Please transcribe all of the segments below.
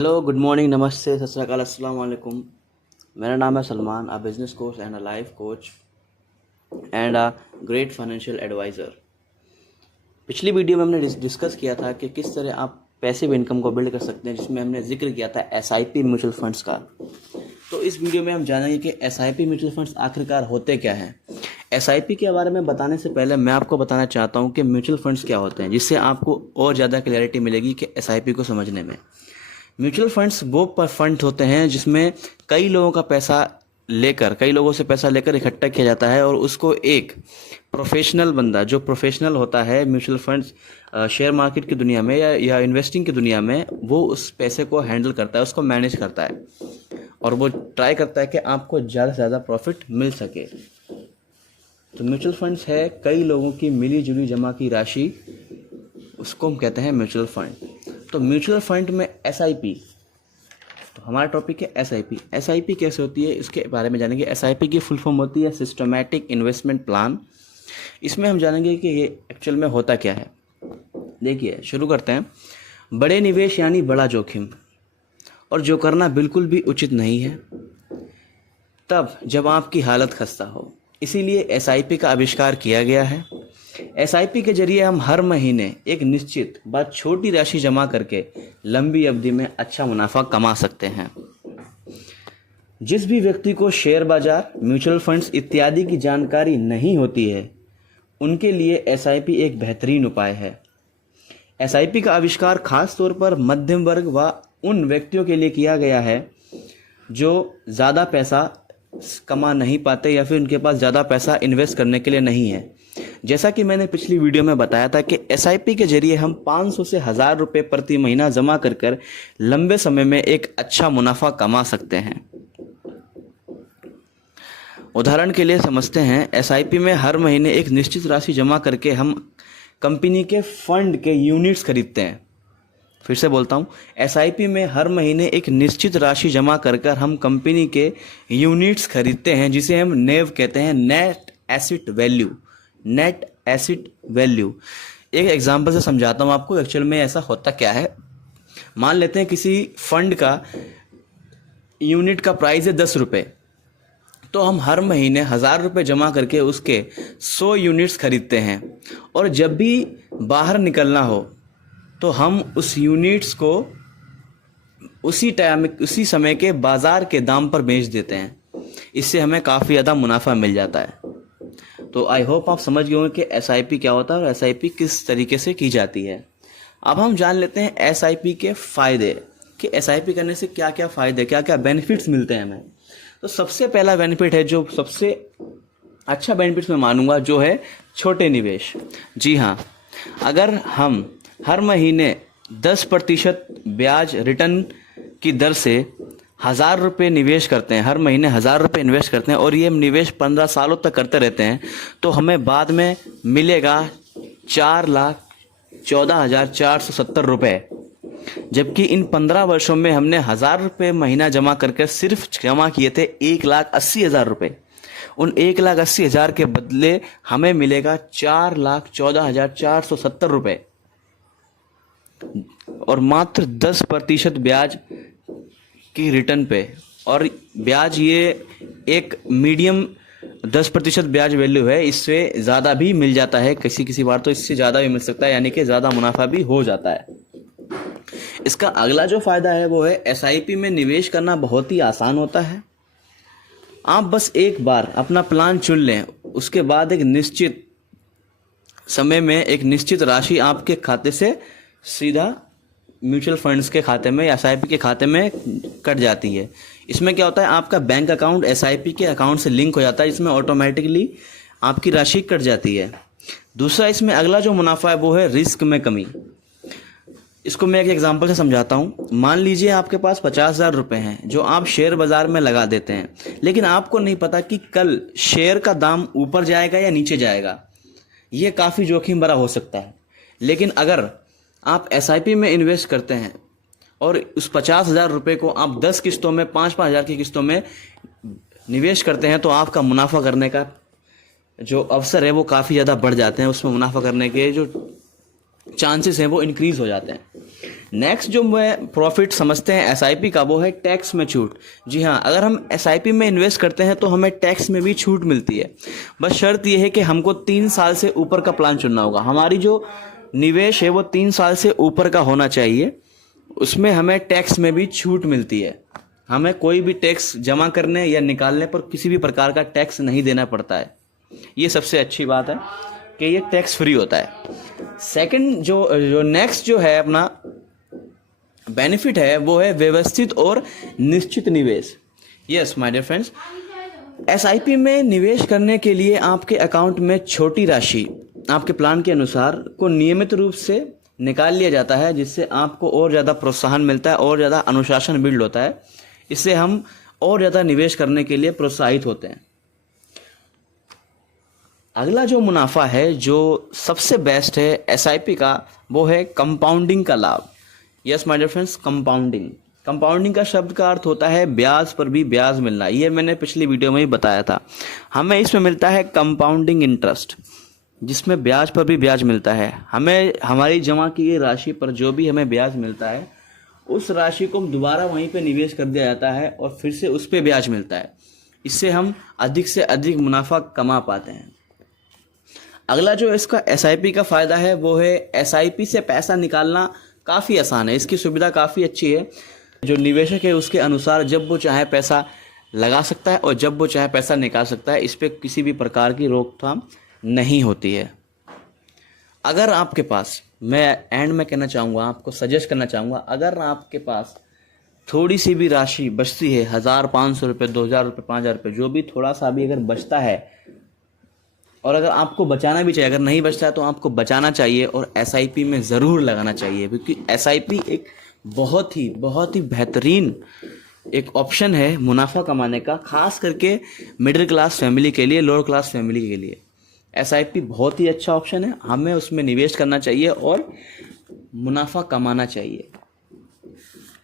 Hello, good morning, नमस्ते, सत श्री अकाल, अस्सलाम वालेकुम। मेरा नाम है Salman, a business coach and a life coach and a great financial advisor. पिछली वीडियो में हमने डिस्कस किया था कि किस तरह आप पैसिव इनकम को बिल्ड कर सकते हैं, जिसमें हमने जिक्र किया था एसआईपी म्यूचुअल फंड्स का। तो इस वीडियो में हम जानेंगे कि एसआईपी म्यूचुअल फंड्स आखिरकार होते क्या हैं। एसआईपी के बारे में बताने से पहले मैं आपको बताना चाहता हूं कि म्यूचुअल फंड्स क्या होते हैं, जिससे आपको और ज़्यादा क्लैरिटी मिलेगी कि एसआईपी को समझने में। म्यूचुअल फंड्स वो फंड होते हैं जिसमें कई लोगों से पैसा लेकर इकट्ठा किया जाता है और उसको एक प्रोफेशनल बंदा, जो प्रोफेशनल होता है म्यूचुअल फंड्स शेयर मार्केट की दुनिया में या इन्वेस्टिंग की दुनिया में, वो उस पैसे को हैंडल करता है, उसको मैनेज करता है और वो ट्राई करता है कि आपको ज़्यादा से ज़्यादा प्रॉफिट मिल सके। तो म्यूचुअल फंड्स है कई लोगों की मिली जुली जमा की राशि, उसको हम कहते हैं म्यूचुअल फंड। तो म्यूचुअल फंड में एसआईपी, तो हमारा टॉपिक है एसआईपी। एसआईपी कैसे होती है इसके बारे में जानेंगे। एसआईपी की फुल फॉर्म होती है सिस्टमैटिक इन्वेस्टमेंट प्लान। इसमें हम जानेंगे कि ये एक्चुअल में होता क्या है। देखिए, शुरू करते हैं। बड़े निवेश यानी बड़ा जोखिम, और जो करना बिल्कुल भी उचित नहीं है तब जब आपकी हालत खस्ता हो। इसीलिए एसआईपी का आविष्कार किया गया है। एसआईपी के जरिए हम हर महीने एक निश्चित छोटी राशि जमा करके लंबी अवधि में अच्छा मुनाफा कमा सकते हैं। जिस भी व्यक्ति को शेयर बाजार, म्यूचुअल फंड्स इत्यादि की जानकारी नहीं होती है, उनके लिए एसआईपी एक बेहतरीन उपाय है। एसआईपी का आविष्कार खास तौर पर मध्यम वर्ग व उन व्यक्तियों के लिए किया गया है जो ज़्यादा पैसा कमा नहीं पाते या फिर उनके पास ज़्यादा पैसा इन्वेस्ट करने के लिए नहीं है। जैसा कि मैंने पिछली वीडियो में बताया था कि एसआईपी के जरिए हम 500 से 1000 रुपये प्रति महीना जमा कर लंबे समय में एक अच्छा मुनाफा कमा सकते हैं। उदाहरण के लिए समझते हैं, एसआईपी में हर महीने एक निश्चित राशि जमा करके हम कंपनी के फंड के यूनिट्स खरीदते हैं। फिर से बोलता हूँ, एसआईपी में हर महीने एक निश्चित राशि जमा कर हम कंपनी के यूनिट्स खरीदते हैं, जिसे हम नेव कहते हैं, net asset value. Net asset value एक एग्जांपल से समझाता हूँ आपको एक्चुअल में ऐसा होता क्या है। मान लेते हैं किसी फंड का यूनिट का प्राइस है 10 रुपये, तो हम हर महीने 1000 रुपये जमा करके उसके 100 यूनिट्स खरीदते हैं, और जब भी बाहर निकलना हो तो हम उस यूनिट्स को उसी समय के बाजार के दाम पर बेच देते हैं। इससे हमें काफ़ी ज़्यादा मुनाफा मिल जाता है। तो आई होप आप समझ गए होंगे कि एसआईपी क्या होता है और एसआईपी किस तरीके से की जाती है। अब हम जान लेते हैं एसआईपी के फ़ायदे, कि एसआईपी करने से क्या क्या फ़ायदे, क्या क्या बेनिफिट्स मिलते हैं हमें। तो सबसे पहला बेनिफिट है, जो सबसे अच्छा बेनिफिट्स मैं मानूंगा, जो है छोटे निवेश। जी हाँ, अगर हम हर महीने 10% ब्याज रिटर्न की दर से 1000 रुपये निवेश करते हैं, हर महीने 1000 रुपये इन्वेस्ट करते हैं, और ये निवेश 15 सालों तक करते रहते हैं, तो हमें बाद में मिलेगा 4,14,470 रुपये। जबकि इन 15 वर्षों में हमने 1000 रुपये महीना जमा करके सिर्फ जमा किए थे 1,80,000 रुपये। उन 1,80,000 के बदले हमें मिलेगा 4,14,470 रुपये, और मात्र 10% ब्याज की रिटर्न पे। और ब्याज ये एक मीडियम 10% ब्याज वैल्यू है, इससे ज़्यादा भी मिल जाता है, किसी बार तो इससे ज़्यादा भी मिल सकता है, यानी कि ज़्यादा मुनाफा भी हो जाता है। इसका अगला जो फ़ायदा है वो है, एसआईपी में निवेश करना बहुत ही आसान होता है। आप बस एक बार अपना प्लान चुन लें, उसके बाद एक निश्चित समय में एक निश्चित राशि आपके खाते से सीधा म्यूचुअल फंड्स के खाते में या एसआईपी के खाते में कट जाती है। इसमें क्या होता है, आपका बैंक अकाउंट एसआईपी के अकाउंट से लिंक हो जाता है, जिसमें ऑटोमेटिकली आपकी राशि कट जाती है। दूसरा, इसमें अगला जो मुनाफा है वो है रिस्क में कमी। इसको मैं एक एग्जांपल से समझाता हूँ। मान लीजिए आपके पास 50,000 रुपये हैं, जो आप शेयर बाजार में लगा देते हैं, लेकिन आपको नहीं पता कि कल शेयर का दाम ऊपर जाएगा या नीचे जाएगा। ये काफ़ी जोखिम भरा हो सकता है। लेकिन अगर आप एसआईपी में इन्वेस्ट करते हैं और उस 50,000 रुपये को आप 10 किस्तों में 5-5 हज़ार की किस्तों में निवेश करते हैं, तो आपका मुनाफा करने का जो अवसर है वो काफ़ी ज़्यादा बढ़ जाते हैं। उसमें मुनाफा करने के जो चांसेस हैं वो इंक्रीज हो जाते हैं। नेक्स्ट जो मैं प्रॉफिट समझते हैं एसआईपी का, वो है टैक्स में छूट। जी हाँ, अगर हम एसआईपी में इन्वेस्ट करते हैं तो हमें टैक्स में भी छूट मिलती है। बस शर्त यह है कि हमको 3 साल से ऊपर का प्लान चुनना होगा। हमारी जो निवेश है वो 3 साल से ऊपर का होना चाहिए, उसमें हमें टैक्स में भी छूट मिलती है। हमें कोई भी टैक्स जमा करने या निकालने पर किसी भी प्रकार का टैक्स नहीं देना पड़ता है। ये सबसे अच्छी बात है कि ये टैक्स फ्री होता है। सेकंड जो नेक्स्ट जो है अपना बेनिफिट है, वो है व्यवस्थित और निश्चित निवेश। Yes my dear friends, SIP में निवेश करने के लिए आपके अकाउंट में छोटी राशि आपके प्लान के अनुसार को नियमित रूप से निकाल लिया जाता है, जिससे आपको और ज़्यादा प्रोत्साहन मिलता है और ज़्यादा अनुशासन बिल्ड होता है। इससे हम और ज़्यादा निवेश करने के लिए प्रोत्साहित होते हैं। अगला जो मुनाफा है जो सबसे बेस्ट है एसआईपी का, वो है कंपाउंडिंग का लाभ। Yes my dear friends, compounding का शब्द का अर्थ होता है ब्याज पर भी ब्याज मिलना। ये मैंने पिछली वीडियो में ही बताया था। हमें इसमें मिलता है कंपाउंडिंग इंटरेस्ट, जिसमें ब्याज पर भी ब्याज मिलता है। हमें हमारी जमा की गई राशि पर जो भी हमें ब्याज मिलता है, उस राशि को दोबारा वहीं पे निवेश कर दिया जाता है और फिर से उस पे ब्याज मिलता है। इससे हम अधिक से अधिक मुनाफा कमा पाते हैं। अगला जो इसका एसआईपी का फ़ायदा है, वो है एसआईपी से पैसा निकालना काफ़ी आसान है। इसकी सुविधा काफ़ी अच्छी है। जो निवेशक है उसके अनुसार जब वो चाहे पैसा लगा सकता है और जब वो चाहे पैसा निकाल सकता है। इस पर किसी भी प्रकार की रोकथाम नहीं होती है। अगर आपके पास, मैं एंड में कहना चाहूँगा, आपको सजेस्ट करना चाहूँगा, अगर आपके पास थोड़ी सी भी राशि बचती है, 1000, 500 रुपये, 2000 रुपये, 5000 रुपये, जो भी थोड़ा सा भी अगर बचता है, और अगर आपको बचाना भी चाहिए, अगर नहीं बचता है तो आपको बचाना चाहिए और एसआईपी में ज़रूर लगाना चाहिए, क्योंकि एसआईपी एक बहुत ही बेहतरीन एक ऑप्शन है मुनाफा कमाने का, खास करके मिडिल क्लास फैमिली के लिए, लोअर क्लास फैमिली के लिए। एसआईपी बहुत ही अच्छा ऑप्शन है। हमें उसमें निवेश करना चाहिए और मुनाफा कमाना चाहिए।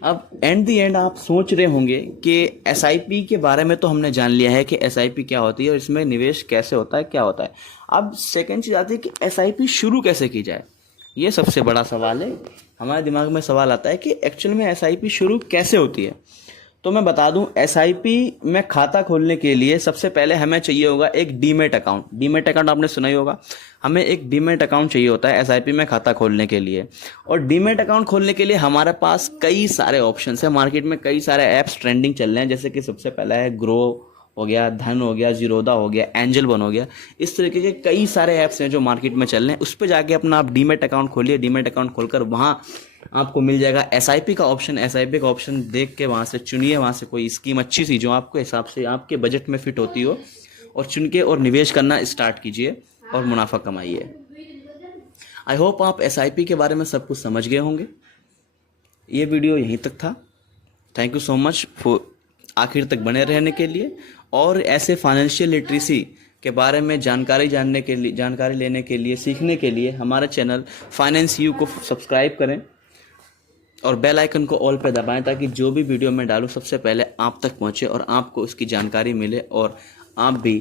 अब एंड दी एंड आप सोच रहे होंगे कि एसआईपी के बारे में तो हमने जान लिया है कि एसआईपी क्या होती है और इसमें निवेश कैसे होता है, क्या होता है। अब सेकंड चीज़ आती है कि एसआईपी शुरू कैसे की जाए। ये सबसे बड़ा सवाल है। हमारे दिमाग में सवाल आता है कि एक्चुअल में एसआईपी शुरू कैसे होती है। तो मैं बता दूं, एसआईपी में खाता खोलने के लिए सबसे पहले हमें चाहिए होगा एक डीमेट अकाउंट। डीमेट अकाउंट आपने सुना ही होगा। हमें एक डीमेट अकाउंट चाहिए होता है एसआईपी में खाता खोलने के लिए। और डीमेट अकाउंट खोलने के लिए हमारे पास कई सारे ऑप्शंस हैं। मार्केट में कई सारे ऐप्स ट्रेंडिंग चल रहे हैं, जैसे कि सबसे पहला है ग्रो हो गया, धन हो गया, जीरोधा हो गया, एंजल वन हो गया। इस तरीके के कई सारे ऐप्स हैं जो मार्केट में चल रहे हैं। उस पर जाके अपना आप डीमेट अकाउंट खोलिए। डीमेट अकाउंट खोलकर वहाँ आपको मिल जाएगा एसआईपी का ऑप्शन। एसआईपी का ऑप्शन देख के वहाँ से चुनिए, वहाँ से कोई स्कीम अच्छी सी जो आपके हिसाब से आपके बजट में फिट होती हो, और चुन के और निवेश करना स्टार्ट कीजिए और मुनाफा कमाइए। आई होप आप एसआईपी के बारे में सब कुछ समझ गए होंगे। ये वीडियो यहीं तक था। Thank you so much for आखिर तक बने रहने के लिए। और ऐसे फाइनेंशियल लिटरेसी के बारे में जानकारी लेने के लिए, सीखने के लिए हमारे चैनल फाइनेंस यू को सब्सक्राइब करें और बेल आइकन को ऑल पे दबाएं, ताकि जो भी वीडियो मैं डालूं सबसे पहले आप तक पहुंचे और आपको उसकी जानकारी मिले और आप भी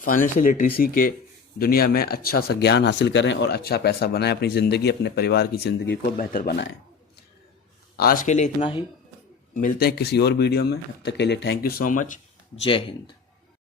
फाइनेंशियल लिटरेसी के दुनिया में अच्छा सा ज्ञान हासिल करें और अच्छा पैसा बनाएं, अपनी ज़िंदगी, अपने परिवार की ज़िंदगी को बेहतर बनाएं। आज के लिए इतना ही। मिलते हैं किसी और वीडियो में। अब तक के लिए थैंक यू सो मच। जय हिंद।